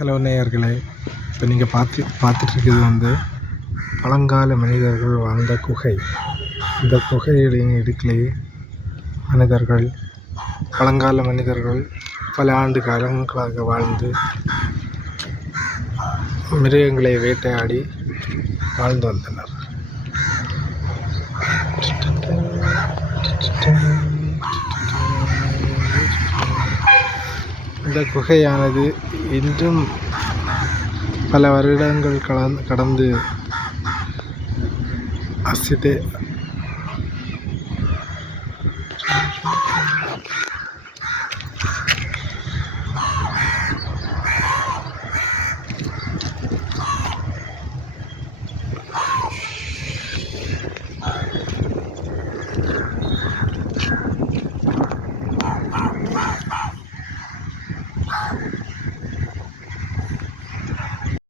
Hello நேயர்களே இப்போ நீங்கள் பார்த்து பார்த்துட்ருக்கிறது வந்து பழங்கால மனிதர்கள் வாழ்ந்த குகை. இந்த குகைகளின் இடுக்கிலே மனிதர்கள் பழங்கால மனிதர்கள் பல ஆண்டு காலங்களாக வாழ்ந்து மிருகங்களை வேட்டையாடி வாழ்ந்து வந்தனர். இந்த குகையானது இன்றும் பல வருடங்கள் கலந்து கடந்து அசிதே Wow.